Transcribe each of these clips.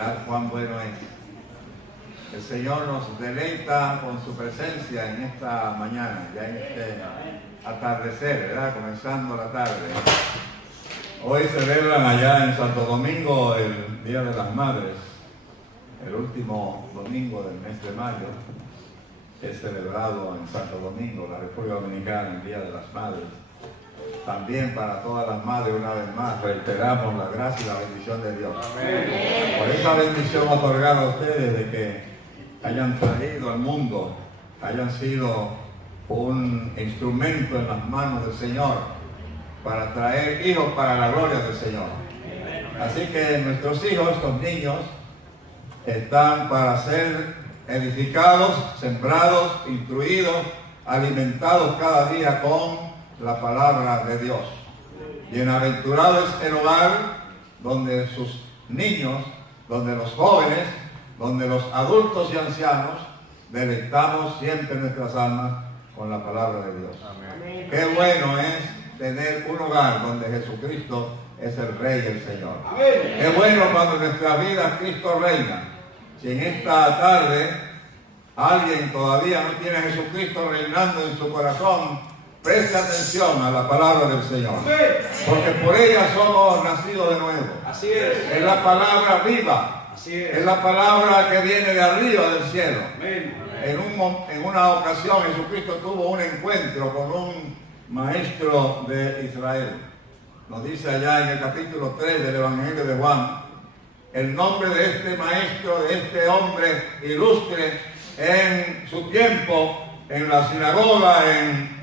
Mirad cuán bueno es. El Señor nos deleita con su presencia en esta mañana, ya en este atardecer, ¿verdad? Comenzando la tarde. Hoy celebran allá en Santo Domingo el Día de las Madres, el último domingo del mes de mayo. Es celebrado en Santo Domingo, la República Dominicana, el Día de las Madres. También para todas las madres, una vez más, reiteramos la gracia y la bendición de Dios. Amén. Por esa bendición otorgada a ustedes de que hayan traído al mundo, hayan sido un instrumento en las manos del Señor para traer hijos para la gloria del Señor. Así que nuestros hijos, estos niños, están para ser edificados, sembrados, instruidos, alimentados cada día con la palabra de Dios. Bienaventurado es el hogar donde sus niños, donde los jóvenes, donde los adultos y ancianos deleitamos siempre nuestras almas con la palabra de Dios. Amén. Qué bueno es tener un hogar donde Jesucristo es el Rey y el Señor. Amén. Qué bueno cuando en nuestra vida Cristo reina. Si en esta tarde alguien todavía no tiene a Jesucristo reinando en su corazón, preste atención a la palabra del Señor. Porque por ella somos nacidos de nuevo. Así es. Es la palabra viva. Así es. Es la palabra que viene de arriba del cielo. Amén. En una ocasión Jesucristo tuvo un encuentro con un maestro de Israel. Nos dice allá en el capítulo 3 del Evangelio de Juan, el nombre de este maestro, de este hombre ilustre en su tiempo, en la sinagoga, en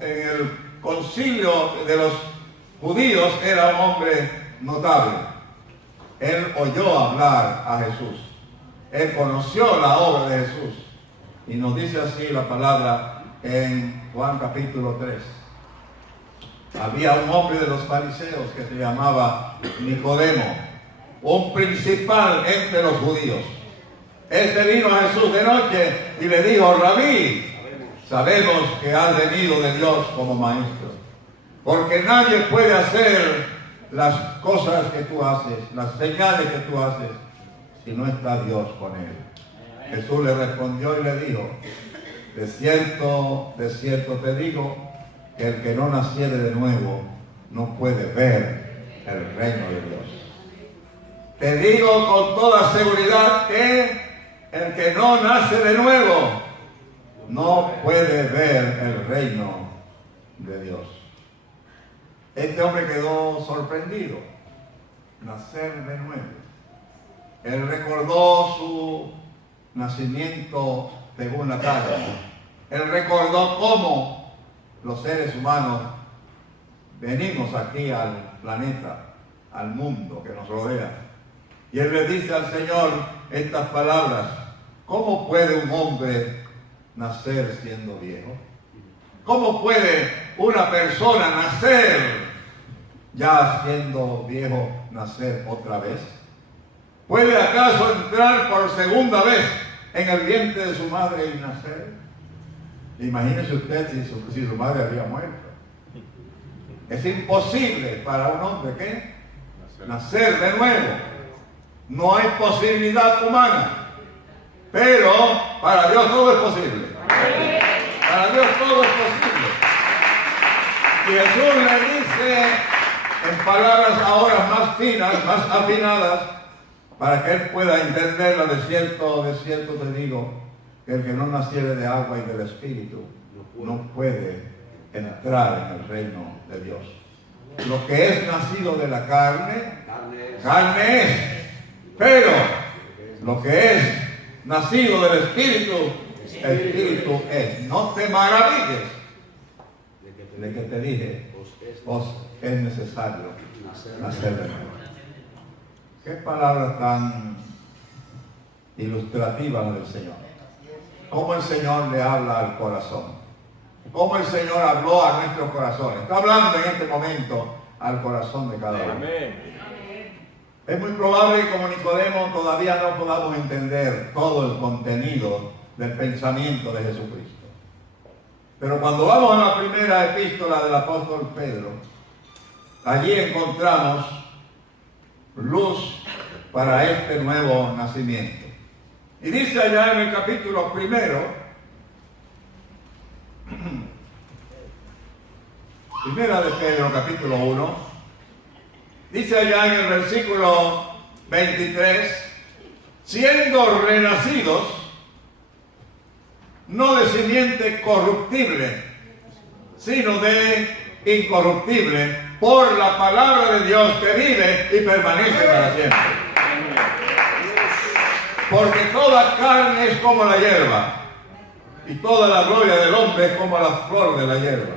el concilio de los judíos, era un hombre notable. Él oyó hablar a Jesús. Él conoció la obra de Jesús. Y nos dice así la palabra en Juan capítulo 3. Había un hombre de los fariseos que se llamaba Nicodemo, un principal entre los judíos. Este vino a Jesús de noche y le dijo: Rabí, sabemos que has venido de Dios como maestro, porque nadie puede hacer las cosas que tú haces, las señales que tú haces, si no está Dios con él. Jesús le respondió y le dijo: de cierto te digo, que el que no naciere de nuevo no puede ver el reino de Dios. Te digo con toda seguridad que el que no nace de nuevo no puede ver el reino de Dios. Este hombre quedó sorprendido. Nacer de nuevo. Él recordó su nacimiento según la carne. Él recordó cómo los seres humanos venimos aquí al planeta, al mundo que nos rodea. Y él le dice al Señor estas palabras: ¿cómo puede un hombre nacer siendo viejo? ¿Cómo puede una persona nacer ya siendo viejo, nacer otra vez? ¿Puede acaso entrar por segunda vez en el vientre de su madre y nacer? Imagínese usted si su madre había muerto. Es imposible para un hombre ¿qué? Nacer de nuevo. No hay posibilidad humana. Pero para Dios todo es posible. Para Dios todo es posible. Y Jesús le dice en palabras ahora más finas, más afinadas, para que él pueda entenderla: de cierto te digo, que el que no naciere de agua y del Espíritu no puede entrar en el reino de Dios. Lo que es nacido de la carne, carne es. Pero lo que es nacido del Espíritu, Espíritu es. No te maravilles de que te dije, os es necesario nacer de nuevo. Qué palabra tan ilustrativa la del Señor. Cómo el Señor le habla al corazón. Cómo el Señor habló a nuestros corazones. Está hablando en este momento al corazón de cada uno. Es muy probable que como Nicodemo todavía no podamos entender todo el contenido del pensamiento de Jesucristo. Pero cuando vamos a la primera epístola del apóstol Pedro, allí encontramos luz para este nuevo nacimiento. Y dice allá en el capítulo primero Primera de Pedro, capítulo 1, dice allá en el versículo 23, siendo renacidos, no de simiente corruptible, sino de incorruptible, por la palabra de Dios que vive y permanece para siempre. Porque toda carne es como la hierba, y toda la gloria del hombre es como la flor de la hierba.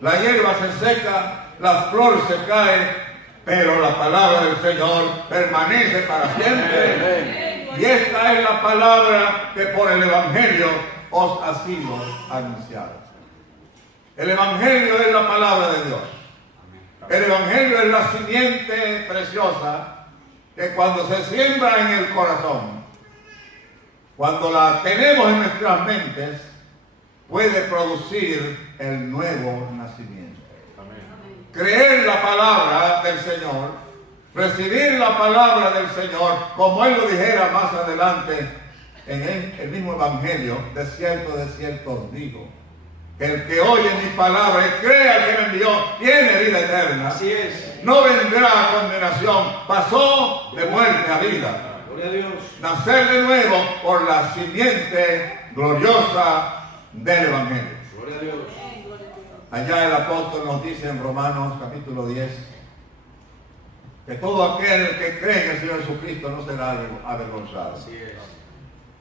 La hierba se seca, la flor se cae, pero la palabra del Señor permanece para siempre. Y esta es la palabra que por el Evangelio os ha sido anunciada. El Evangelio es la palabra de Dios. El Evangelio es la simiente preciosa que cuando se siembra en el corazón, cuando la tenemos en nuestras mentes, puede producir el nuevo nacimiento. Amén. Creer la palabra del Señor, recibir la palabra del Señor, como Él lo dijera más adelante en el mismo Evangelio, de cierto os digo, que el que oye mi palabra y crea que me envió, tiene vida eterna. Así es. No vendrá a condenación, pasó de muerte a vida. Gloria a Dios. Nacer de nuevo por la simiente gloriosa del Evangelio. Gloria a Dios. Allá el apóstol nos dice en Romanos capítulo 10 que todo aquel que cree en el Señor Jesucristo no será avergonzado. Así es.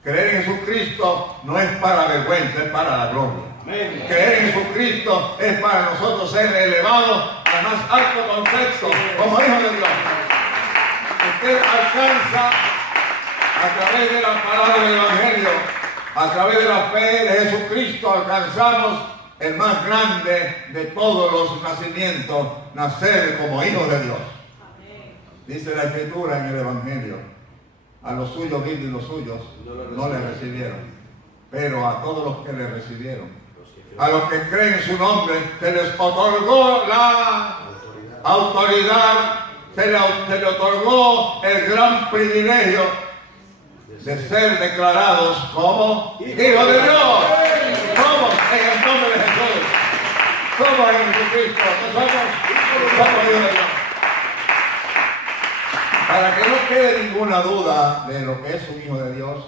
Creer en Jesucristo no es para vergüenza, es para la gloria. Amén. Creer en Jesucristo es para nosotros ser elevados al más alto concepto como hijos de Dios. Usted alcanza a través de la palabra del Evangelio, a través de la fe de Jesucristo, alcanzamos el más grande de todos los nacimientos, nacer como hijos de Dios. Amén. Dice la Escritura en el Evangelio, a los suyos vino y los suyos no le recibieron, pero a todos los que le recibieron, a los que creen en su nombre, se les otorgó la autoridad, se le otorgó el gran privilegio de ser declarados como hijos de Dios. Somos en el nombre de Jesús. Somos en Jesucristo. Somos hijos de Dios. Para que no quede ninguna duda de lo que es un hijo de Dios,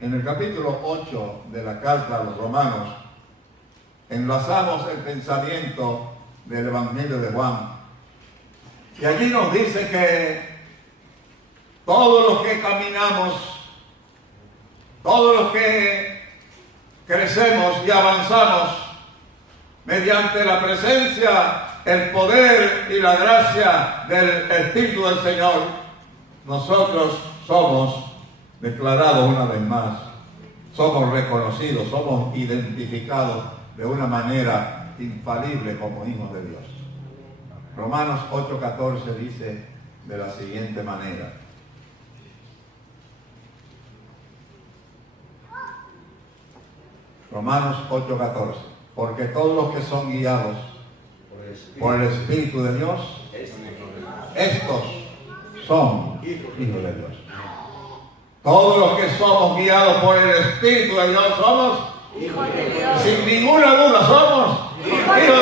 en el capítulo 8 de la carta a los Romanos, enlazamos el pensamiento del Evangelio de Juan. Y allí nos dice que todos los que caminamos, todos los que crecemos y avanzamos mediante la presencia, el poder y la gracia del Espíritu del Señor, nosotros somos declarados una vez más, somos reconocidos, somos identificados de una manera infalible como hijos de Dios. Romanos 8:14 dice de la siguiente manera: Romanos 8:14, porque todos los que son guiados por el Espíritu de Dios, estos son hijos de Dios. Todos los que somos guiados por el Espíritu de Dios somos hijos de Dios. Sin ninguna duda somos hijos de Dios.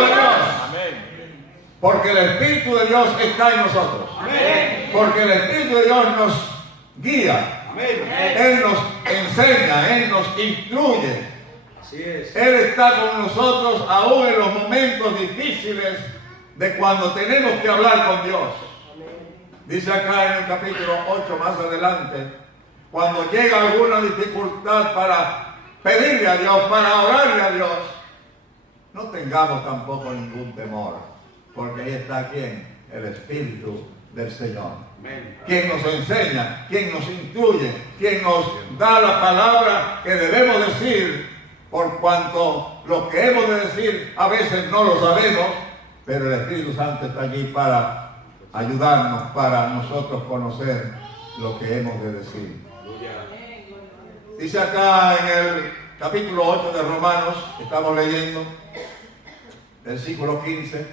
Porque el Espíritu de Dios está en nosotros. Porque el Espíritu de Dios nos guía. Él nos enseña, Él nos instruye. Así es. Él está con nosotros aún en los momentos difíciles de cuando tenemos que hablar con Dios. Dice acá en el capítulo 8 más adelante, cuando llega alguna dificultad para pedirle a Dios, para orarle a Dios, no tengamos tampoco ningún temor, porque ahí está ¿quién? El Espíritu del Señor. Quien nos enseña, quien nos instruye, quien nos da la palabra que debemos decir, por cuanto lo que hemos de decir a veces no lo sabemos, pero el Espíritu Santo está allí para ayudarnos, para nosotros conocer lo que hemos de decir. Dice acá en el capítulo 8 de Romanos, estamos leyendo, versículo 15,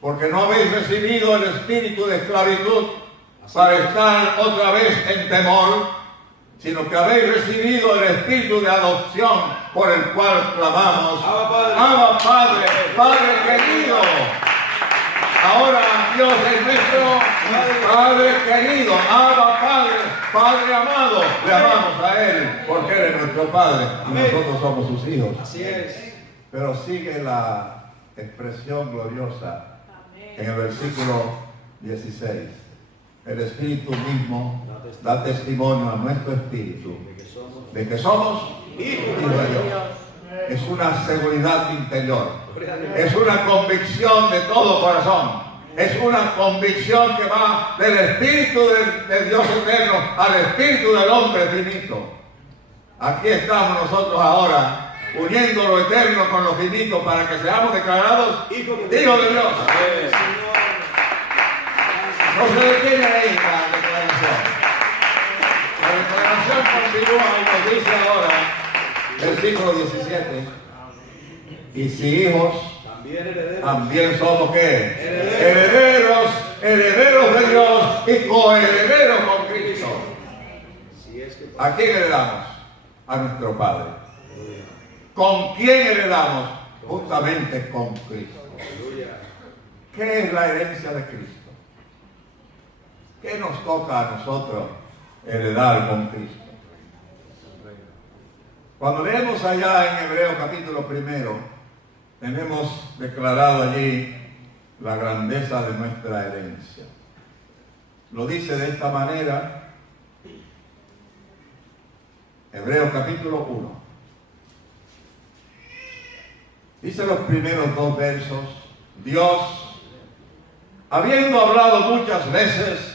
porque no habéis recibido el espíritu de esclavitud para estar otra vez en temor, sino que habéis recibido el espíritu de adopción por el cual clamamos, Abba Padre, Padre querido. Ahora Dios es nuestro Padre querido, Abba Padre, Padre amado. Le amamos a Él porque Él es nuestro Padre y nosotros somos sus hijos. Así es. Pero sigue la expresión gloriosa en el versículo 16. El Espíritu mismo da testimonio a nuestro espíritu de que somos hijos de Dios. Es una seguridad interior. Es una convicción de todo corazón. Es una convicción que va del Espíritu de Dios eterno al Espíritu del hombre finito. Aquí estamos nosotros ahora, uniendo lo eterno con lo finito para que seamos declarados hijos de Dios. No se detiene ahí la declaración. La declaración continúa y nos dice ahora, versículo 17. Y si hijos, también somos ¿qué? Herederos, herederos de Dios y coherederos con Cristo. ¿A quién heredamos? A nuestro Padre. ¿Con quién heredamos? Juntamente con Cristo. ¿Qué es la herencia de Cristo? ¿Qué nos toca a nosotros heredar con Cristo? Cuando leemos allá en Hebreos capítulo 1, tenemos declarado allí la grandeza de nuestra herencia. Lo dice de esta manera, Hebreos capítulo 1. Dice los primeros 2 versos, Dios, habiendo hablado muchas veces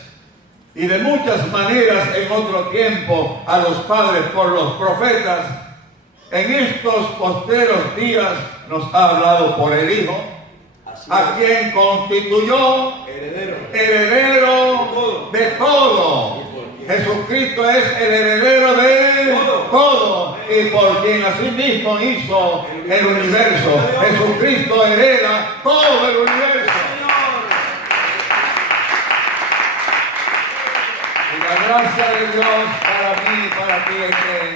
y de muchas maneras en otro tiempo a los padres por los profetas, en estos postreros días nos ha hablado por el Hijo, a quien constituyó heredero de todo. Jesucristo es el heredero de todo y por quien asimismo hizo el universo. Jesucristo hereda todo el universo. Y la gracia de Dios para mí y para ti es que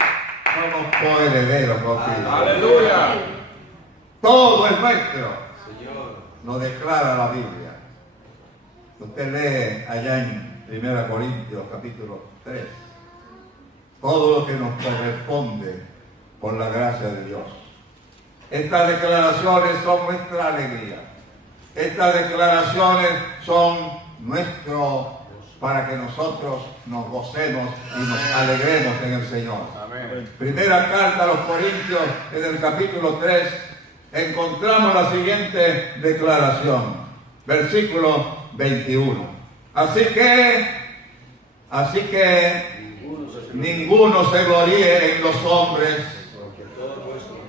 somos coherederos con Cristo. Aleluya. Todo es nuestro. Nos declara la Biblia. Usted lee allá en 1 Corintios capítulo 3. Todo lo que nos corresponde por la gracia de Dios. Estas declaraciones son nuestra alegría. Estas declaraciones son nuestro para que nosotros nos gocemos y nos alegremos en el Señor. Amén. Primera carta a los Corintios, en el capítulo 3, encontramos la siguiente declaración. Versículo 21. Así que ninguno se gloríe en los hombres.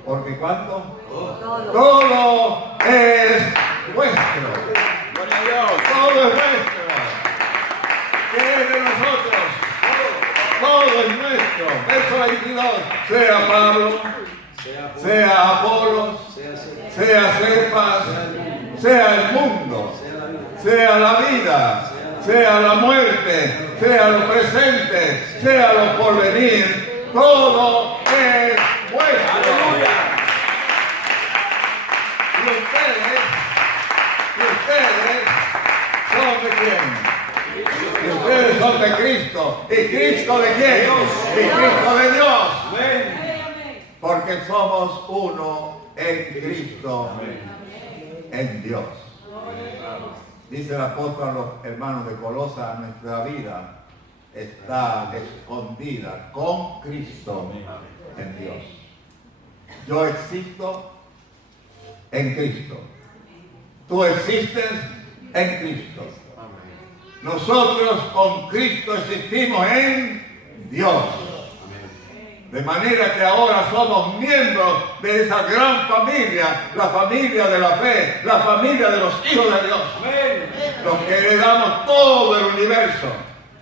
Porque ¿cuánto? Todo es vuestro. Todo es vuestro. ¿Qué es de nosotros? Todo es nuestro. Verso 22. Sea Pablo, sea Apolos, sea Cefas, sea el mundo, sea la vida, sea la muerte, sea lo presente, sea lo porvenir, todo es vuestro. Y ustedes son de quién? Y ustedes son de Cristo. ¿Y Cristo de quién? Y Cristo de Dios. Porque somos uno en Cristo, en Dios. Dice el apóstol a los hermanos de Colosa, nuestra vida está escondida con Cristo en Dios. Yo existo en Cristo. Tú existes en Cristo. Nosotros con Cristo existimos en Dios. De manera que ahora somos miembros de esa gran familia, la familia de la fe, la familia de los hijos de Dios. Los que heredamos todo el universo,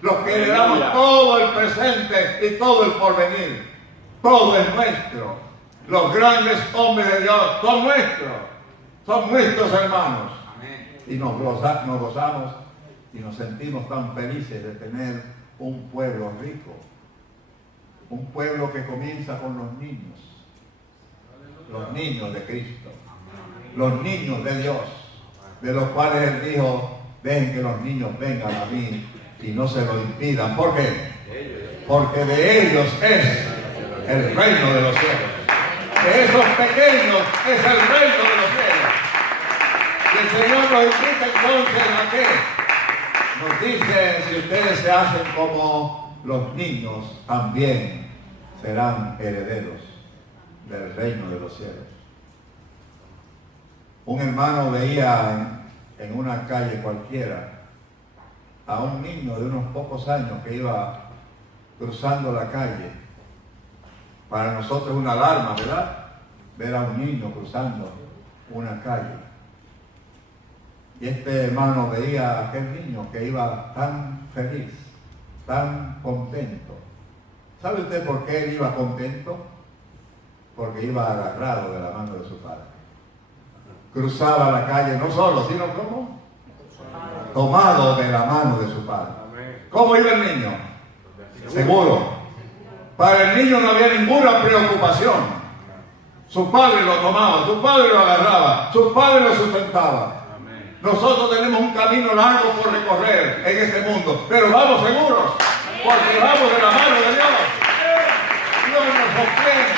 los que heredamos todo el presente y todo el porvenir. Todo es nuestro. Los grandes hombres de Dios son nuestros hermanos. y nos gozamos y nos sentimos tan felices de tener un pueblo rico, un pueblo que comienza con los niños de Cristo, los niños de Dios, de los cuales Él dijo: dejen que los niños vengan a mí y no se lo impidan. ¿Por qué? Porque de ellos es el reino de los cielos. De esos pequeños es el reino de los cielos. Y el Señor nos invita entonces a qué. Nos dice: si ustedes se hacen como los niños, también serán herederos del reino de los cielos. Un hermano veía en una calle cualquiera a un niño de unos pocos años que iba cruzando la calle. Para nosotros es una alarma, ¿verdad? Ver a un niño cruzando una calle. Y este hermano veía a aquel niño que iba tan feliz, tan contento. ¿Sabe usted por qué él iba contento? Porque iba agarrado de la mano de su padre. Cruzaba la calle no solo, sino como tomado de la mano de su padre. ¿Cómo iba el niño? Seguro. Para el niño no había ninguna preocupación. Su padre lo tomaba, su padre lo agarraba, su padre lo sustentaba. Nosotros tenemos un camino largo por recorrer en este mundo, pero vamos seguros, porque vamos de la mano de Dios. Dios nos sostiene,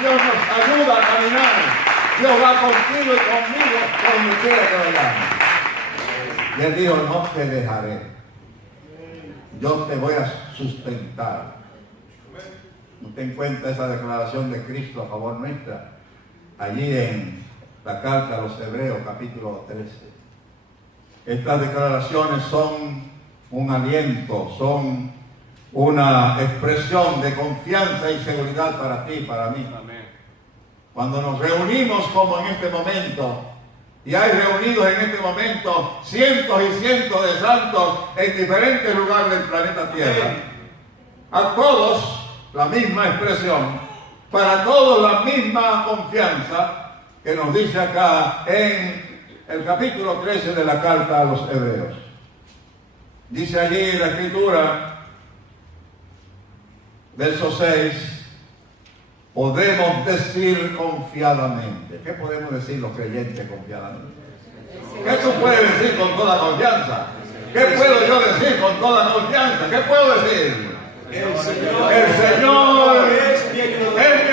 Dios nos ayuda a caminar. Dios va contigo y conmigo donde quiera que vayamos. Y Él dijo: no te dejaré, yo te voy a sustentar. Usted encuentra esa declaración de Cristo a favor nuestra allí en la carta a los Hebreos capítulo 13. Estas declaraciones son un aliento, son una expresión de confianza y seguridad para ti y para mí. Cuando nos reunimos como en este momento, y hay reunidos en este momento cientos y cientos de santos en diferentes lugares del planeta Tierra, a todos la misma expresión, para todos la misma confianza que nos dice acá en el capítulo 13 de la carta a los Hebreos. Dice allí la Escritura, verso 6, podemos decir confiadamente. ¿Qué podemos decir los creyentes confiadamente? ¿Qué tú puedes decir con toda confianza? ¿Qué puedo yo decir con toda confianza? ¿Qué puedo decir? El Señor es mi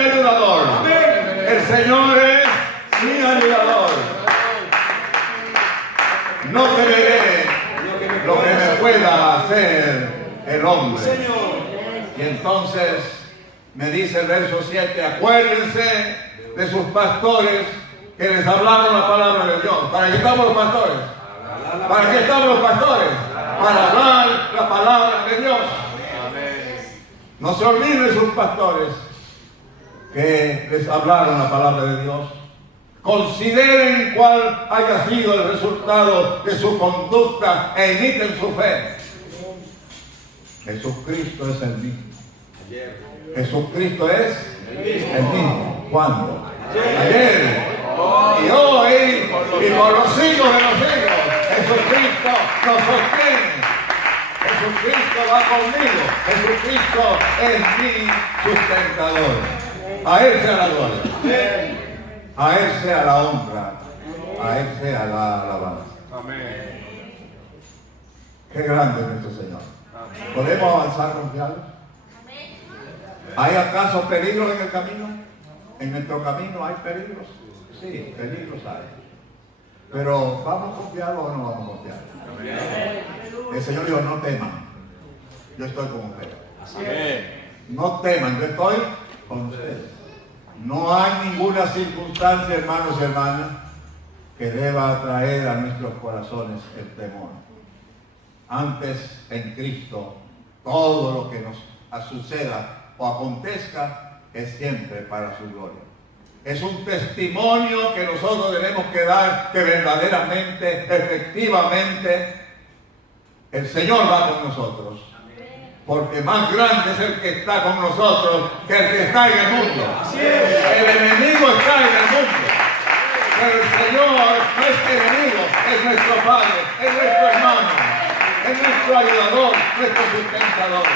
ayudador. El Señor es mi ayudador. No temeré lo que me pueda hacer el hombre. Y entonces me dice el verso 7, acuérdense de sus pastores que les hablaron la palabra de Dios. ¿Para qué estamos los pastores? ¿Para qué estamos los pastores? Para hablar la palabra de Dios. No se olviden sus pastores que les hablaron la palabra de Dios. Consideren cuál haya sido el resultado de su conducta e imiten su fe. Jesucristo es el mismo. Jesucristo es el mismo. ¿Cuándo? Ayer y hoy y por los siglos de los siglos. Jesucristo nos sostiene. Jesucristo va conmigo. Jesucristo es mi sustentador. A Él sea la gloria. A Él sea la honra. A Él sea la alabanza. Amén. Qué grande es nuestro Señor. ¿Podemos avanzar confiados? ¿Hay acaso peligros en el camino? ¿En nuestro camino hay peligros? Sí, peligros hay. Pero ¿vamos confiados o no vamos confiados? El Señor dijo: no teman, yo estoy con ustedes. No teman, yo estoy con ustedes. No hay ninguna circunstancia, hermanos y hermanas, que deba atraer a nuestros corazones el temor. Antes, en Cristo, todo lo que nos suceda o acontezca es siempre para su gloria. Es un testimonio que nosotros tenemos que dar, que verdaderamente, efectivamente, el Señor va con nosotros. Porque más grande es el que está con nosotros que el que está en el mundo. El enemigo está en el mundo. Pero el Señor no es enemigo, es nuestro Padre, es nuestro hermano, es nuestro ayudador, nuestro sustentador.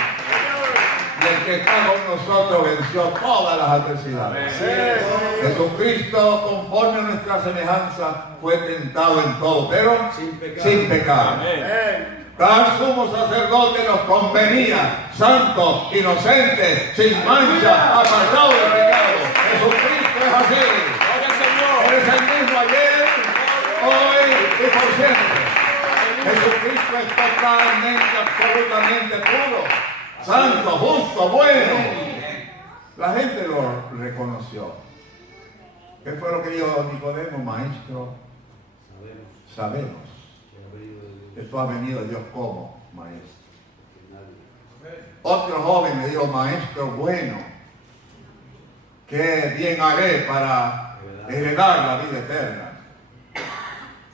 Y el que está con nosotros venció todas las adversidades. Jesucristo, conforme a nuestra semejanza, fue tentado en todo, pero sin pecado. Tal sumo sacerdote nos convenía, santo, inocente, sin mancha, apartado de pecado. Jesucristo es así. Él es el mismo ayer, hoy y por siempre. Jesucristo es totalmente, absolutamente puro, santo, justo, bueno. La gente lo reconoció. ¿Qué fue lo que dijo Nicodemo, maestro? Sabemos que tú has venido de Dios como maestro. Otro joven le dijo, maestro bueno, ¿qué bien haré para heredar la vida eterna?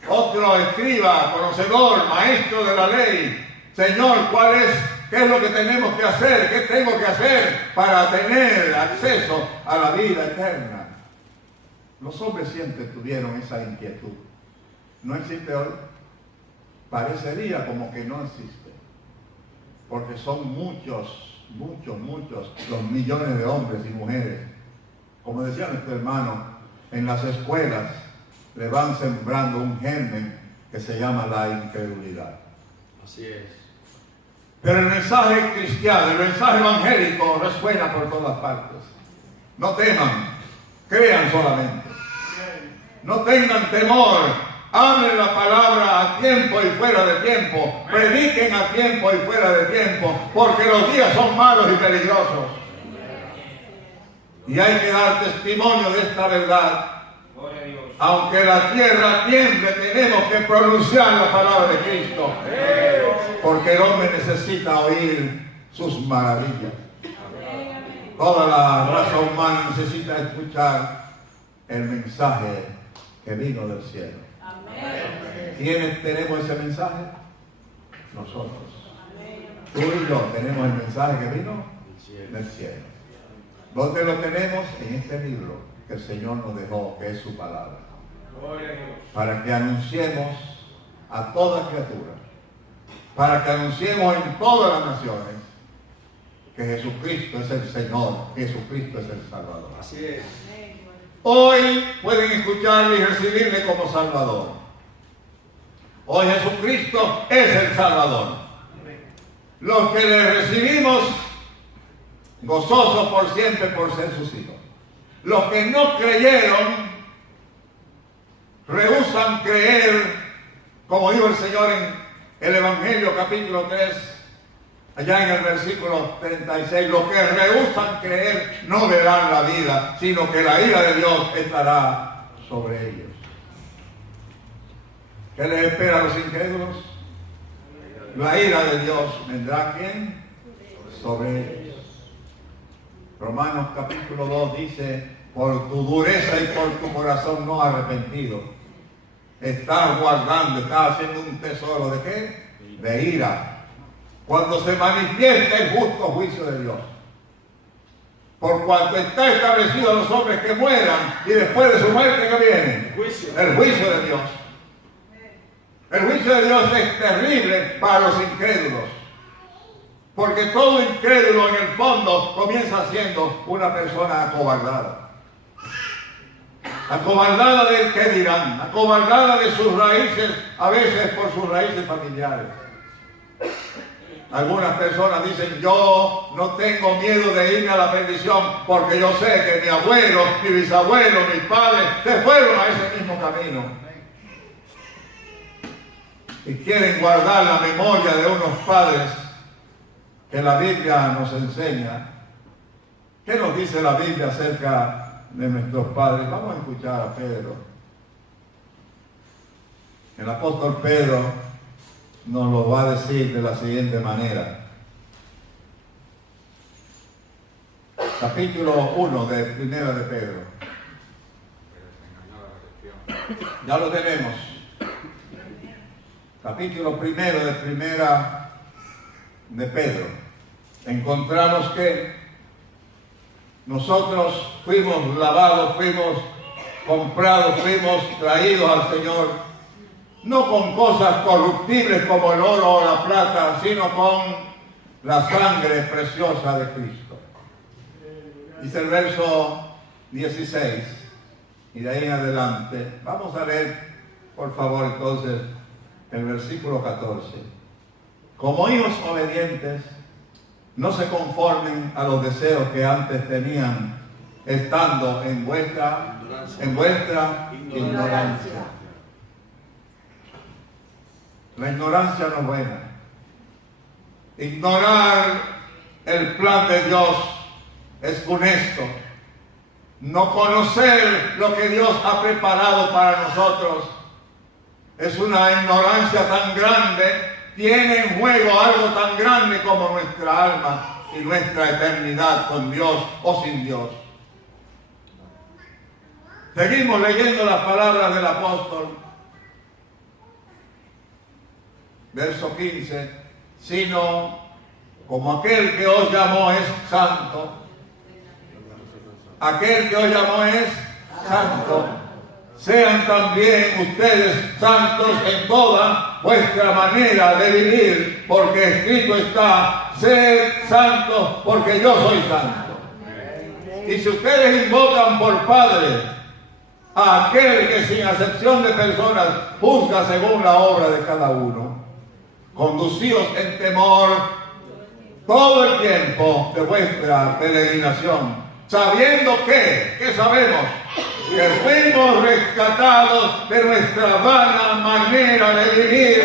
Otro escriba, conocedor, maestro de la ley, Señor, ¿qué es lo que tenemos que hacer? ¿Qué tengo que hacer para tener acceso a la vida eterna? Los hombres siempre tuvieron esa inquietud. ¿No existe hoy? Parecería como que no existe. Porque son muchos los millones de hombres y mujeres. Como decía nuestro hermano, en las escuelas le van sembrando un germen que se llama la incredulidad. Así es. Pero el mensaje cristiano, el mensaje evangélico resuena por todas partes. No teman, crean solamente. No tengan temor, hablen la palabra a tiempo y fuera de tiempo, prediquen a tiempo y fuera de tiempo, porque los días son malos y peligrosos. Y hay que dar testimonio de esta verdad. Aunque la tierra tiemble, tenemos que pronunciar la palabra de Cristo. Porque el hombre necesita oír sus maravillas. Toda la raza humana necesita escuchar el mensaje que vino del cielo. ¿Quiénes tenemos ese mensaje? Nosotros. Tú y yo tenemos el mensaje que vino del cielo. ¿Dónde lo tenemos? En este libro que el Señor nos dejó, que es su palabra. Para que anunciemos a toda criatura, para que anunciemos en todas las naciones que Jesucristo es el Señor, Jesucristo es el Salvador. Así es. Hoy pueden escucharle y recibirle como Salvador. Hoy Jesucristo es el Salvador. Los que le recibimos, gozosos por siempre por ser sus hijos. Los que no creyeron, rehúsan creer, como dijo el Señor en el Evangelio capítulo 3, allá en el versículo 36, los que rehúsan creer no verán la vida, sino que la ira de Dios estará sobre ellos. ¿Qué les espera a los incrédulos? La ira de Dios vendrá, ¿quién? Sobre ellos. Romanos capítulo 2 dice, por tu dureza y por tu corazón no arrepentido, estás guardando, estás haciendo un tesoro ¿de qué? De ira. Cuando se manifiesta el justo juicio de Dios. Por cuanto está establecido a los hombres que mueran y después de su muerte que viene. El juicio de Dios. El juicio de Dios es terrible para los incrédulos. Porque todo incrédulo en el fondo comienza siendo una persona acobardada. Acobardada del que dirán, acobardada de sus raíces, a veces por sus raíces familiares. Algunas personas dicen, yo no tengo miedo de irme a la perdición porque yo sé que mi abuelo, mi bisabuelo, mis padres se fueron a ese mismo camino. Y quieren guardar la memoria de unos padres que la Biblia nos enseña. ¿Qué nos dice la Biblia acerca de nuestros padres? Vamos a escuchar a Pedro. El apóstol Pedro nos lo va a decir de la siguiente manera. Capítulo 1 de Primera de Pedro. Ya lo tenemos. Capítulo 1 de Primera de Pedro. Encontramos que nosotros fuimos lavados, fuimos comprados, fuimos traídos al Señor, no con cosas corruptibles como el oro o la plata, sino con la sangre preciosa de Cristo. Dice el verso 16, y de ahí en adelante. Vamos a leer, por favor, entonces, el versículo 14. Como hijos obedientes, no se conformen a los deseos que antes tenían, estando en vuestra ignorancia. La ignorancia no es buena. Ignorar el plan de Dios es funesto. No conocer lo que Dios ha preparado para nosotros es una ignorancia tan grande. Tiene en juego algo tan grande como nuestra alma y nuestra eternidad con Dios o sin Dios. Seguimos leyendo las palabras del apóstol. Verso 15. Sino como aquel que os llamó es santo. Aquel que os llamó es santo. Sean también ustedes santos en toda vuestra manera de vivir, porque escrito está: sed santos porque yo soy santo. Y si ustedes invocan por Padre a aquel que sin acepción de personas juzga según la obra de cada uno, conducíos en temor todo el tiempo de vuestra peregrinación, sabiendo ¿qué sabemos? Que fuimos rescatados de nuestra vana manera de vivir.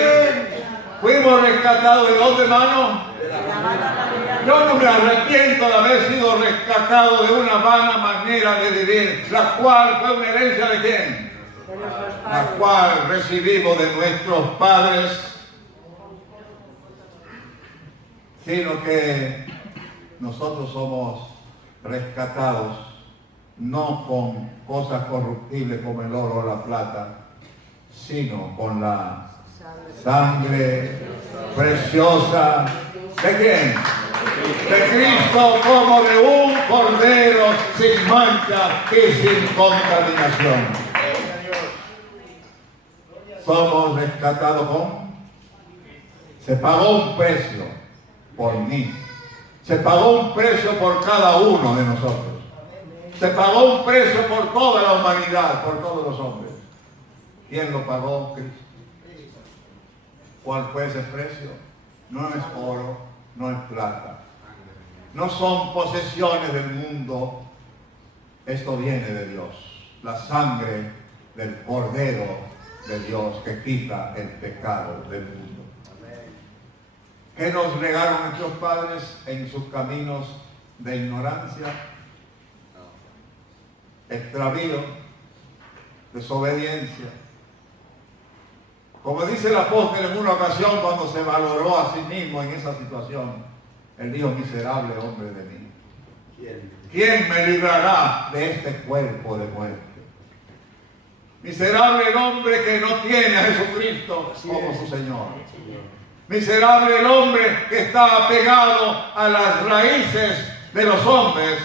Fuimos rescatados ¿de dónde, hermano? Yo no me arrepiento de haber sido rescatado de una vana manera de vivir, la cual fue una herencia ¿de quién? La cual recibimos de nuestros padres, sino que nosotros somos rescatados no con cosas corruptibles como el oro o la plata, sino con la sangre preciosa ¿de quién? De Cristo, como de un cordero sin mancha y sin contaminación. Somos rescatados se pagó un precio por mí. Se pagó un precio por cada uno de nosotros. Se pagó un precio por toda la humanidad, por todos los hombres. ¿Quién lo pagó? Cristo. ¿Cuál fue ese precio? No es oro, no es plata. No son posesiones del mundo. Esto viene de Dios. La sangre del Cordero de Dios que quita el pecado del mundo. ¿Qué nos regaron nuestros padres en sus caminos de ignorancia? Extravío, desobediencia. Como dice el apóstol en una ocasión cuando se valoró a sí mismo en esa situación, él dijo: miserable hombre de mí, ¿quién me librará de este cuerpo de muerte? Miserable el hombre que no tiene a Jesucristo como su Señor. Miserable el hombre que está apegado a las raíces de los hombres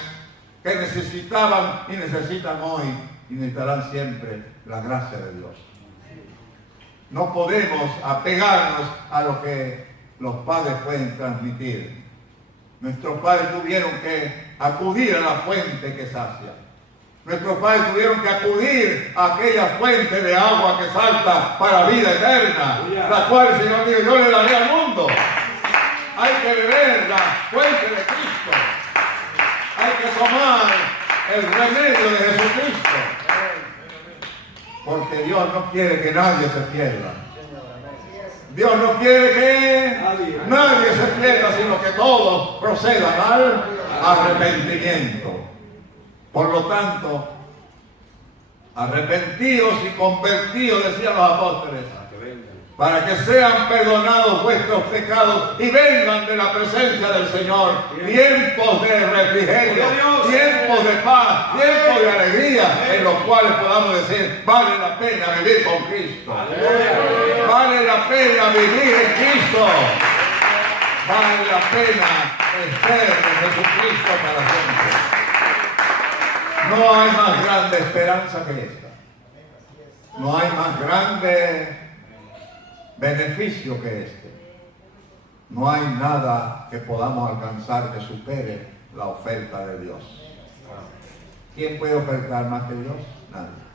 que necesitaban y necesitan hoy y necesitarán siempre la gracia de Dios. No podemos apegarnos a lo que los padres pueden transmitir. Nuestros padres tuvieron que acudir a la fuente que sacia. Nuestros padres tuvieron que acudir a aquella fuente de agua que salta para vida eterna, la cual el Señor dijo: yo le daré al mundo. Hay que beber la fuente de Cristo. Hay que tomar el remedio de Jesucristo. Porque Dios no quiere que nadie se pierda. Dios no quiere que nadie se pierda, sino que todos procedan al arrepentimiento. Por lo tanto, arrepentidos y convertidos, decían los apóstoles, para que sean perdonados vuestros pecados y vengan de la presencia del Señor tiempos de refrigerio, tiempos de paz, tiempos de alegría, en los cuales podamos decir: vale la pena vivir con Cristo, vale la pena vivir en Cristo, vale la pena ser de Jesucristo para siempre. No hay más grande esperanza que esta. No hay más grande beneficio que este. No hay nada que podamos alcanzar que supere la oferta de Dios. ¿Quién puede ofertar más que Dios? Nadie.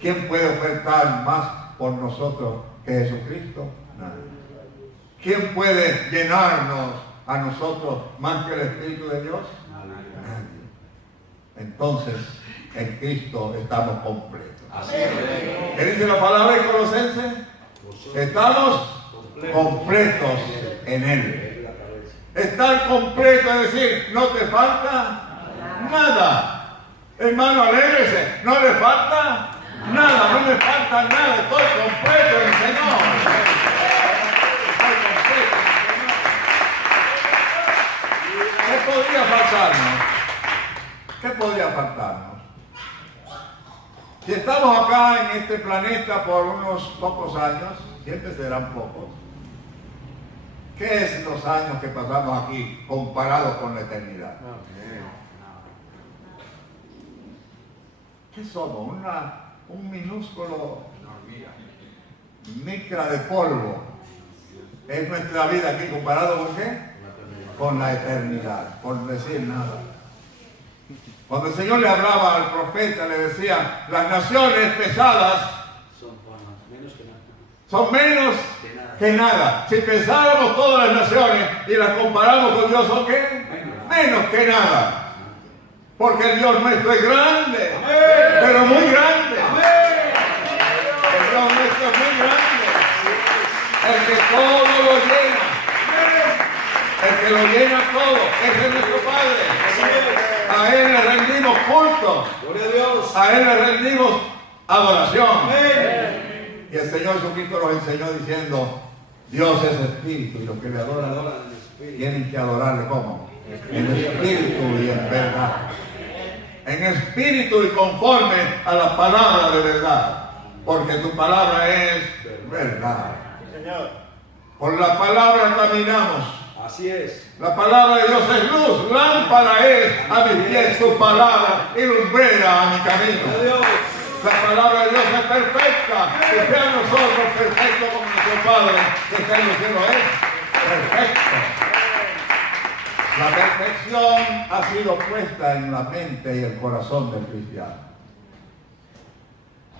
¿Quién puede ofertar más por nosotros que Jesucristo? Nadie. ¿Quién puede llenarnos a nosotros más que el Espíritu de Dios? Nadie. Entonces, en Cristo estamos completos. ¿Qué dice la palabra de Colosenses? Estamos completos en Él. Estar completo es decir, no te falta nada. Hermano, alégrese, no le falta nada, no me falta nada, estoy completo en el Señor. Estoy completo en el Señor. ¿Qué podría faltarnos? ¿Qué podría faltarnos? Si estamos acá en este planeta por unos pocos años, siempre serán pocos. ¿Qué es los años que pasamos aquí comparados con la eternidad? ¿Qué somos? Un minúsculo micra de polvo. Es nuestra vida aquí comparado con ¿qué? Con la eternidad, por decir nada. Cuando el Señor le hablaba al profeta, le decía, las naciones pesadas son menos que nada. Si pensáramos todas las naciones y las comparamos con Dios, ¿son qué? Menos que nada. Porque el Dios nuestro es grande, pero muy grande. El Dios nuestro es muy grande. El que todo lo llena. El que lo llena todo. Ese es nuestro Padre. A Él le rendimos culto. Gloria a Dios. A Él le rendimos adoración. Y el Señor Jesucristo nos enseñó diciendo, Dios es espíritu y los que le adoran tienen que adorarle ¿cómo? En espíritu y en verdad. En espíritu y conforme a la palabra de verdad. Porque tu palabra es verdad. Por la palabra caminamos. Así es. La palabra de Dios es luz, lámpara es a mis pies tu palabra y lumbrera a mi camino. La palabra de Dios es perfecta, que sea nosotros perfectos como nuestro Padre que está en los cielos es perfecto. La perfección ha sido puesta en la mente y el corazón del cristiano.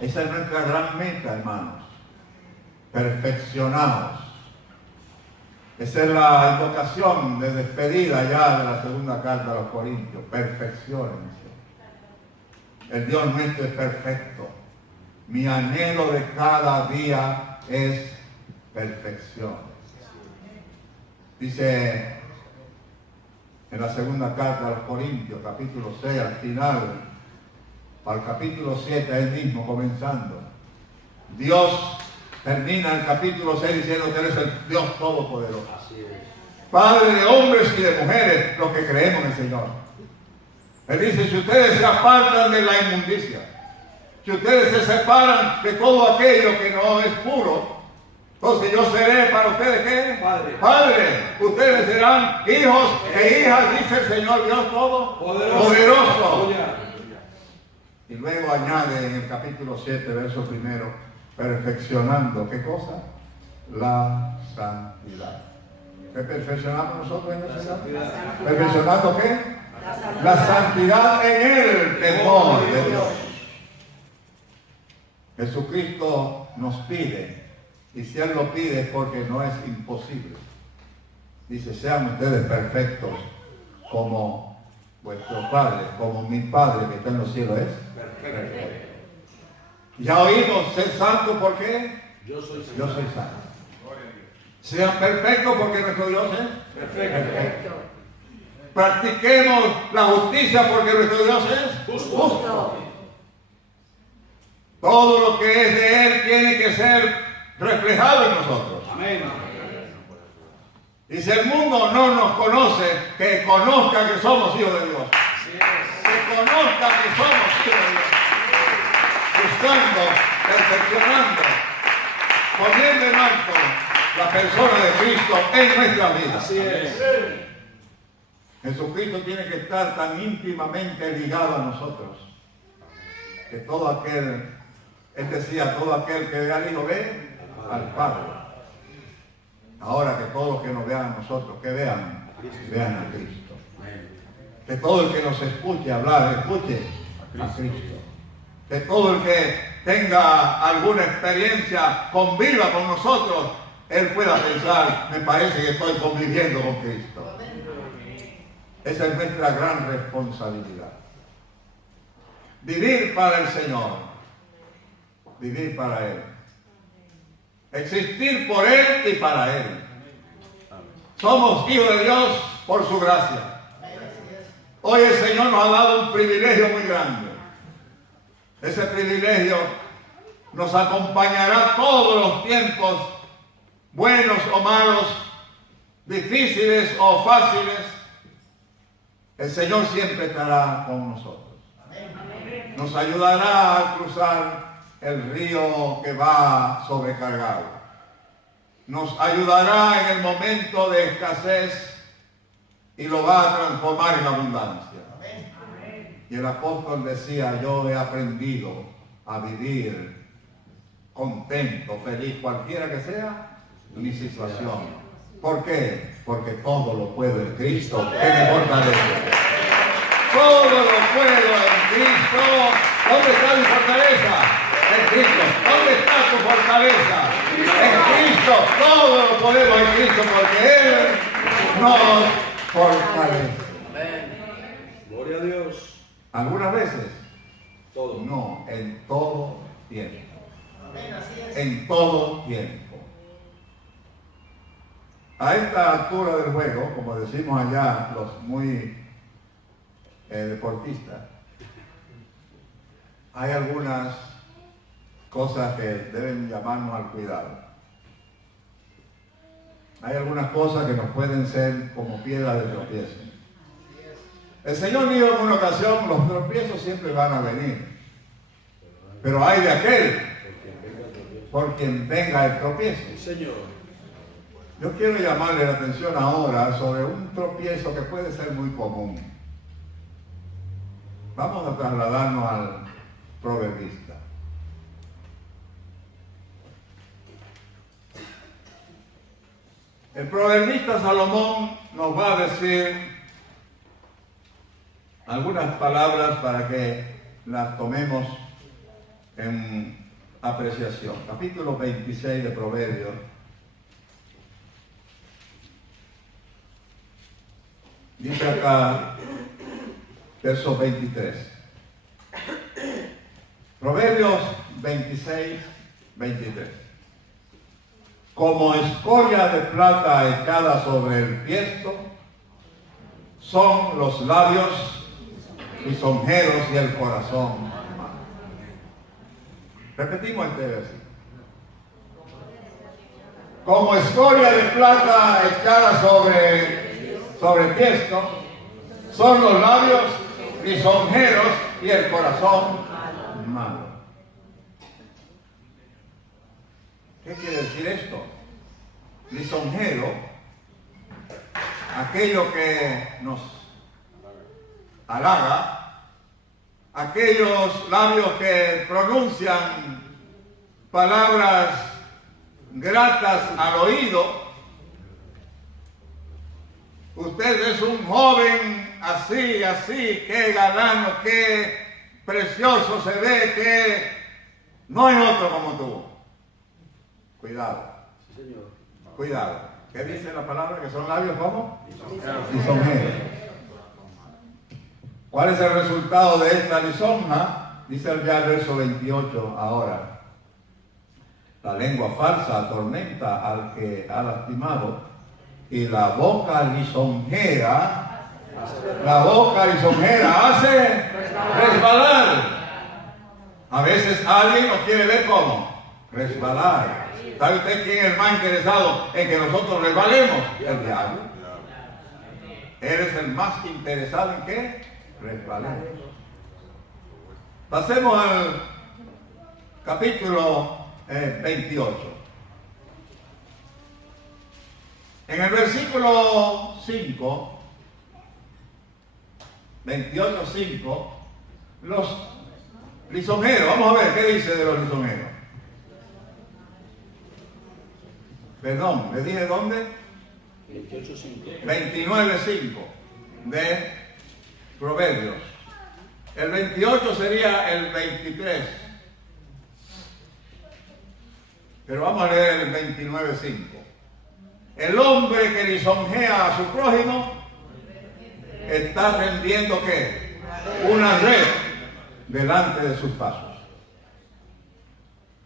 Esa es nuestra gran meta, hermanos. Perfeccionados. Esa es la invocación de despedida ya de la segunda carta a los Corintios. Perfecciónense. El Dios nuestro es perfecto. Mi anhelo de cada día es perfección. Dice en la segunda carta a los Corintios, capítulo 6, al final, al capítulo 7, él mismo comenzando. Dios termina el capítulo 6 diciendo que Él es el Dios Todopoderoso. Padre de hombres y de mujeres, los que creemos en el Señor. Él dice, si ustedes se apartan de la inmundicia, si ustedes se separan de todo aquello que no es puro, entonces yo seré para ustedes ¿qué? Padre. Ustedes serán hijos e hijas, dice el Señor Dios Todopoderoso. Y luego añade en el capítulo 7, verso primero, perfeccionando, ¿qué cosa? La santidad. ¿Qué perfeccionamos nosotros en el Señor? ¿Perfeccionando qué? La santidad en el temor de Dios. Jesucristo nos pide, y si Él lo pide es porque no es imposible. Dice, sean ustedes perfectos como vuestro Padre, como mi Padre que está en los cielos es perfecto. Ya oímos, ser santo, ¿por qué? Yo soy santo. Sean perfectos porque nuestro Dios es perfecto. Practiquemos la justicia porque nuestro Dios es justo. Todo lo que es de Él tiene que ser reflejado en nosotros. Amén. Y si el mundo no nos conoce, que conozca que somos hijos de Dios. Que conozca que somos hijos de Dios. Buscando, perfeccionando, poniendo en alto la persona de Cristo en nuestra vida. Así es. Jesucristo tiene que estar tan íntimamente ligado a nosotros que todo aquel Él decía, todo aquel que ve al Hijo ve al Padre. Ahora que todos los que nos vean a nosotros, que vean a Cristo. Que todo el que nos escuche hablar, escuche a Cristo. Que todo el que tenga alguna experiencia, conviva con nosotros, él pueda pensar, me parece que estoy conviviendo con Cristo. Esa es nuestra gran responsabilidad. Vivir para el Señor. Vivir para Él. Existir por Él y para Él. Somos hijos de Dios por su gracia. Hoy el Señor nos ha dado un privilegio muy grande. Ese privilegio nos acompañará todos los tiempos, buenos o malos, difíciles o fáciles. El Señor siempre estará con nosotros. Nos ayudará a cruzar el río que va sobrecargado. Nos ayudará en el momento de escasez y lo va a transformar en abundancia. Y el apóstol decía, yo he aprendido a vivir contento, feliz, cualquiera que sea mi situación. ¿Por qué? Porque todo lo puedo en Cristo que me fortalece. Todo lo puedo en Cristo. ¿Dónde está mi fortaleza? En Cristo. ¿Dónde está tu fortaleza? En Cristo. Todo lo podemos en Cristo porque Él nos fortalece. Gloria a Dios. Algunas veces, Todo. no, en todo tiempo. En todo tiempo. A esta altura del juego, como decimos allá los muy deportistas, hay algunas cosas que deben llamarnos al cuidado. Hay algunas cosas que nos pueden ser como piedra de tropiezo. El Señor dijo en una ocasión, los tropiezos siempre van a venir. Pero hay de aquel por quien venga el tropiezo. Señor. Yo quiero llamarle la atención ahora sobre un tropiezo que puede ser muy común. Vamos a trasladarnos al proverbista. El proverbista Salomón nos va a decir algunas palabras para que las tomemos en apreciación. Capítulo 26 de Proverbios. Dice acá, verso 23. Proverbios 26, 23. Como escoria de plata echada sobre el tiesto, son los labios lisonjeros y el corazón humano. Repetimos este versículo. Como escoria de plata echada sobre el tiesto, son los labios lisonjeros y el corazón humano. ¿Qué quiere decir esto? Lisonjero, aquello que nos halaga, aquellos labios que pronuncian palabras gratas al oído. Usted es un joven así, qué galano, qué precioso se ve, que no hay otro como tú. Cuidado. Sí, señor. Cuidado. ¿Qué dice la palabra? Que son labios como lisonjeros. ¿Cuál es el resultado de esta lisonja? Dice ya el verso 28 ahora. La lengua falsa atormenta al que ha lastimado y la boca lisonjera hace resbalar. A veces alguien nos quiere ver como resbalar. ¿Sabe usted quién es el más interesado en que nosotros resbalemos? El diablo. Eres el más interesado en que resbalemos. Pasemos al capítulo 28. En el versículo 5, 28:5, Lisonjeros, vamos a ver qué dice de los lisonjeros. Perdón, ¿le dije dónde? 28:5. 29:5 de Proverbios. El 28 sería el 23. Pero vamos a leer el 29:5. El hombre que lisonjea a su prójimo está tendiendo ¿qué? Una red delante de sus pasos.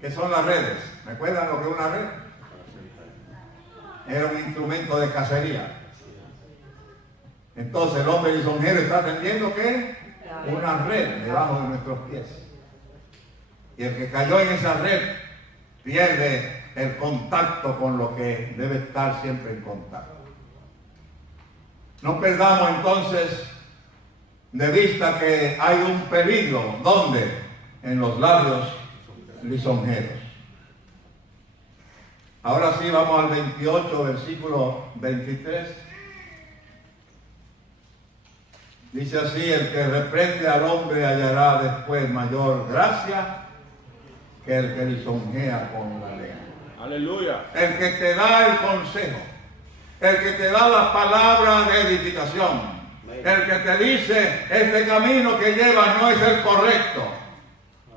¿Qué son las redes? ¿Recuerdan lo que es una red? Era un instrumento de cacería. Entonces el hombre lisonjero está tendiendo ¿qué? Una red debajo de nuestros pies. Y el que cayó en esa red pierde el contacto con lo que debe estar siempre en contacto. No perdamos entonces de vista que hay un peligro. ¿Dónde? En los labios lisonjeros. Ahora sí, vamos al 28, versículo 23. Dice así: el que reprende al hombre hallará después mayor gracia que el que lisonjea con la lengua. Aleluya. El que te da el consejo, el que te da la palabra de edificación, el que te dice este camino que llevas no es el correcto,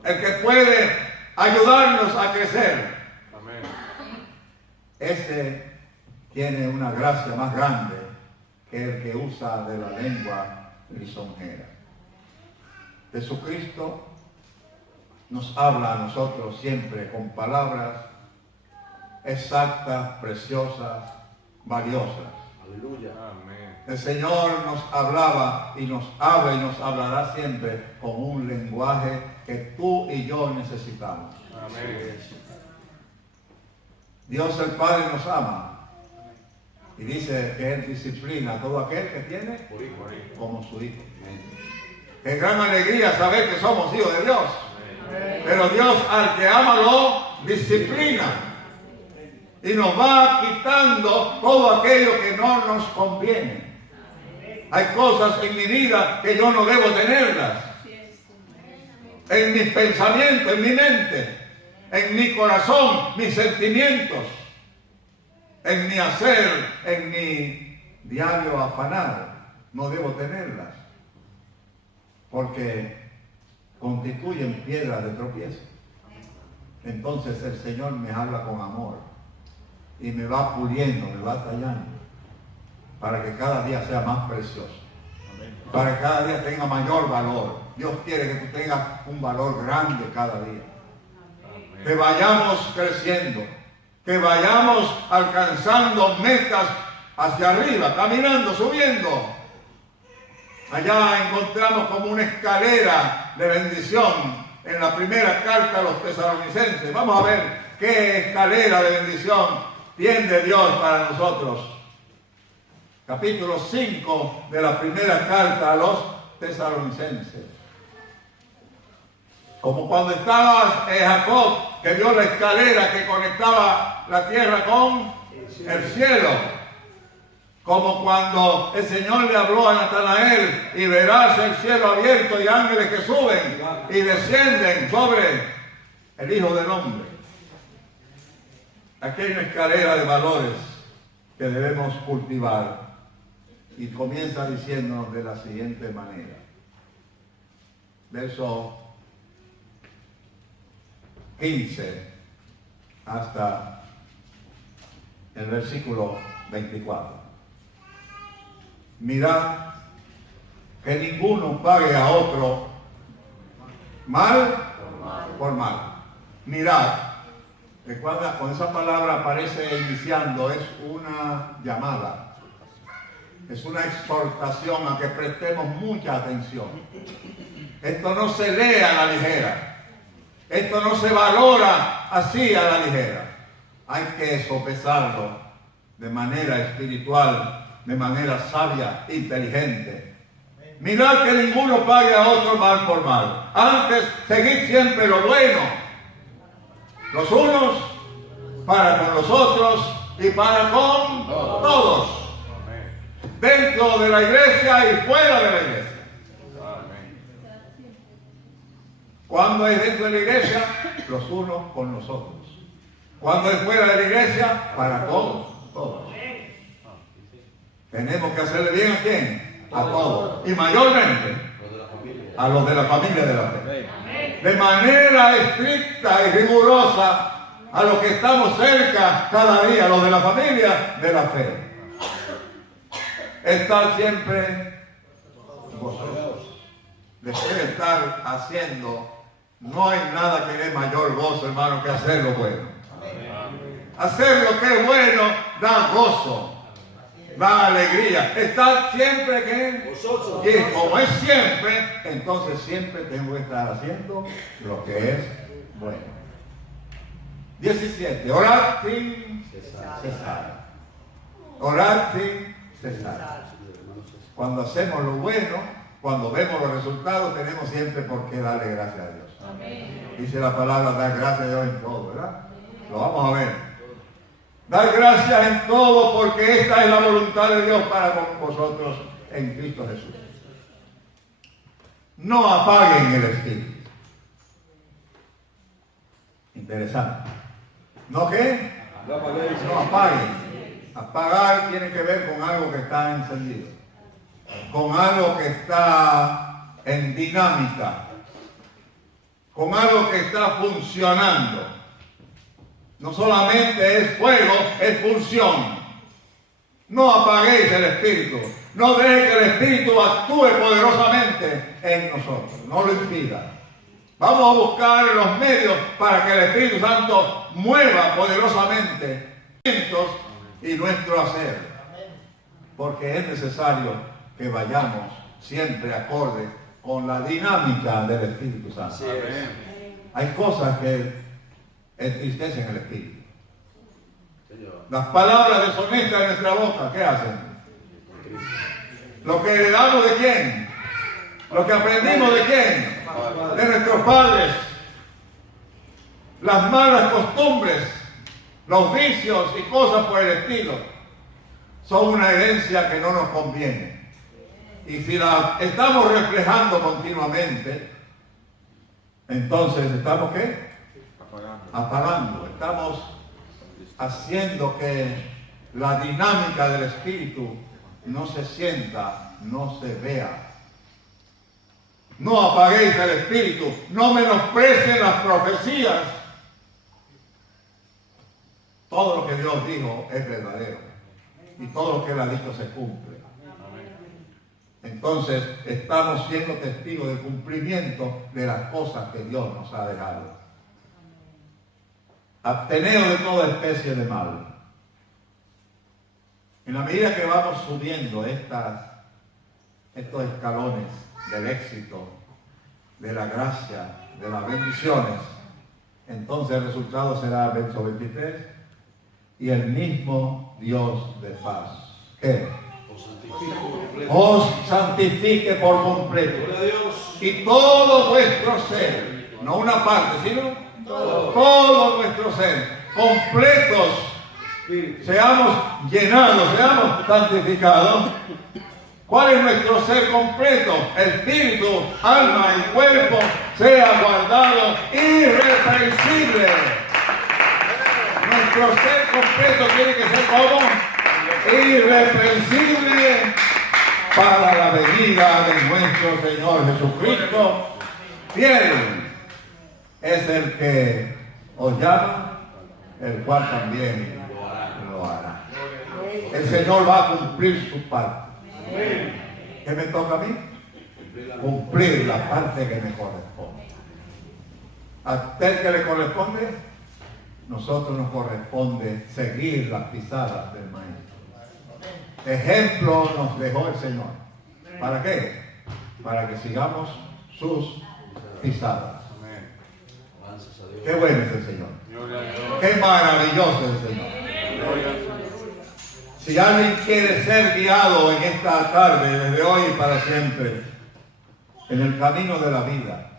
el que puede ayudarnos a crecer. Amén. Ese tiene una gracia más grande que el que usa de la lengua lisonjera. Jesucristo nos habla a nosotros siempre con palabras exactas, preciosas, valiosas. Aleluya. Amén. El Señor nos hablaba y nos habla y nos hablará siempre con un lenguaje que tú y yo necesitamos. Amén. Dios el Padre nos ama y dice que Él disciplina a todo aquel que tiene Por hijo. como su hijo. Qué gran alegría saber que somos hijos de Dios. Pero Dios al que ama lo disciplina y nos va quitando todo aquello que no nos conviene. Hay cosas en mi vida que yo no debo tenerlas. En mis pensamientos, en mi mente, en mi corazón, mis sentimientos, en mi hacer, en mi diario afanar. No debo tenerlas porque constituyen piedras de tropiezo. Entonces el Señor me habla con amor y me va puliendo, me va tallando para que cada día sea más precioso, para que cada día tenga mayor valor. Dios quiere que tú tengas un valor grande cada día, que vayamos creciendo, que vayamos alcanzando metas hacia arriba, caminando, subiendo. Allá encontramos como una escalera de bendición en la primera carta a los tesalonicenses. Vamos a ver qué escalera de bendición tiene Dios para nosotros. Capítulo 5 de la primera carta a los tesalonicenses. Como cuando estaba Jacob, que vio la escalera que conectaba la tierra con el cielo. Como cuando el Señor le habló a Natanael y verás el cielo abierto y ángeles que suben y descienden sobre el Hijo del Hombre. Aquí hay una escalera de valores que debemos cultivar y comienza diciéndonos de la siguiente manera. Verso 15 hasta el versículo 24. Mirad que ninguno pague a otro mal por mal. Mirad. Recuerda, con esa palabra aparece iniciando, es una llamada. Es una exhortación a que prestemos mucha atención. Esto no se lee a la ligera. Esto no se valora así a la ligera. Hay que sopesarlo de manera espiritual, de manera sabia, inteligente. Mirad que ninguno pague a otro mal por mal. Antes, seguid siempre lo bueno. Los unos para con los otros y para con todos. Dentro de la iglesia y fuera de la iglesia. Cuando es dentro de la iglesia, los unos con los otros. Cuando es fuera de la iglesia, para todos. Tenemos que hacerle bien a quién, a todos. Y mayormente a los de la familia de la fe. De manera estricta y rigurosa a los que estamos cerca cada día, los de la familia de la fe. Estar siempre gozosos. Después de estar haciendo, no hay nada que dé mayor gozo, hermano, que hacer lo bueno. Hacer lo que es bueno da gozo, da alegría. Estar siempre que gozoso. Y como es siempre, entonces siempre tengo que estar haciendo lo que es bueno. 17. Orar sin cesar. Orar sin cesar. Cuando hacemos lo bueno, cuando vemos los resultados, tenemos siempre por qué darle gracias a Dios. Amén. Dice la palabra, dar gracias a Dios en todo, ¿verdad? Lo vamos a ver. Dar gracias en todo porque esta es la voluntad de Dios para con vosotros en Cristo Jesús. No apaguen el espíritu. Interesante. ¿No qué? No apaguen. Apagar tiene que ver con algo que está encendido, con algo que está en dinámica, con algo que está funcionando. No solamente es fuego, es función. No apaguéis el espíritu. No deje que el espíritu actúe poderosamente en nosotros. No lo impida. Vamos a buscar los medios para que el Espíritu Santo mueva poderosamente y nuestro hacer. Porque es necesario que vayamos siempre acorde con la dinámica del Espíritu Santo. Hay cosas que entristecen el Espíritu. Las palabras deshonestas de nuestra boca, ¿qué hacen? Lo que heredamos de quién, lo que aprendimos de quién, de nuestros padres, las malas costumbres, los vicios y cosas por el estilo, son una herencia que no nos conviene. Y si la estamos reflejando continuamente, entonces estamos ¿qué? Apagando. Estamos haciendo que la dinámica del espíritu no se sienta, no se vea. No apaguéis el espíritu, no menosprecien las profecías. Todo lo que Dios dijo es verdadero y todo lo que Él ha dicho se cumple. Entonces estamos siendo testigos del cumplimiento de las cosas que Dios nos ha dejado. Absteneos de toda especie de mal. En la medida que vamos subiendo estos escalones del éxito, de la gracia, de las bendiciones, entonces el resultado será el verso 23, y el mismo Dios de paz, ¿qué? Os santifique por completo, y todo vuestro ser, no una parte, sino todo nuestro ser, completos, seamos llenados, seamos santificados. ¿Cuál es nuestro ser completo? Espíritu, alma y cuerpo sea guardado irreprensible. Nuestro ser completo tiene que ser como irreprensible para la venida de nuestro Señor Jesucristo. Fiel es el que os llama, el cual también lo hará. El Señor va a cumplir su parte. ¿Qué me toca a mí? Cumplir la parte que me corresponde. A usted que le corresponde, nosotros nos corresponde seguir las pisadas del Maestro. Ejemplo nos dejó el Señor. ¿Para qué? Para que sigamos sus pisadas. Qué bueno es el Señor. Qué maravilloso es el Señor. Si alguien quiere ser guiado en esta tarde, desde hoy y para siempre, en el camino de la vida,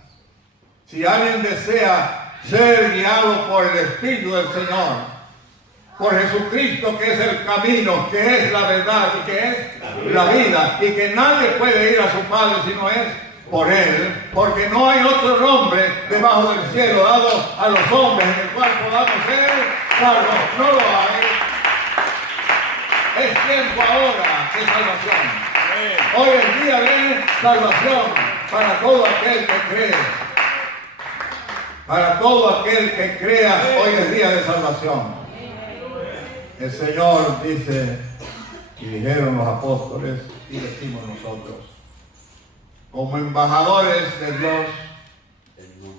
si alguien desea ser guiado por el Espíritu del Señor, por Jesucristo, que es el camino, que es la verdad y que es la vida, y que nadie puede ir a su Padre si no es por Él, porque no hay otro nombre debajo del cielo dado a los hombres en el cual podamos ser salvos. No lo hay. Es tiempo ahora de salvación. Hoy es día de salvación para todo aquel que cree. Para todo aquel que crea, hoy es día de salvación. El Señor dice, y dijeron los apóstoles, y decimos nosotros, como embajadores de Dios,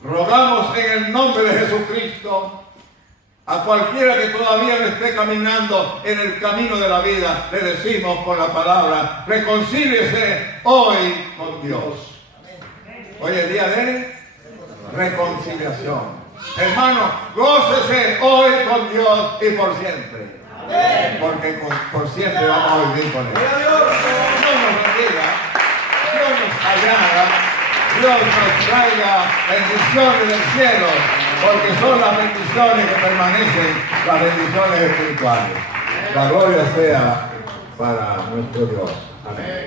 rogamos en el nombre de Jesucristo a cualquiera que todavía no esté caminando en el camino de la vida, le decimos con la palabra, reconcíliese hoy con Dios. Hoy es día de reconciliación. Hermano, gócese hoy con Dios y por siempre. Porque por siempre vamos a vivir con Él. Dios nos bendiga, Dios nos añada, Dios nos traiga bendiciones del cielo, porque son las bendiciones que permanecen, las bendiciones espirituales. La gloria sea para nuestro Dios. Amén.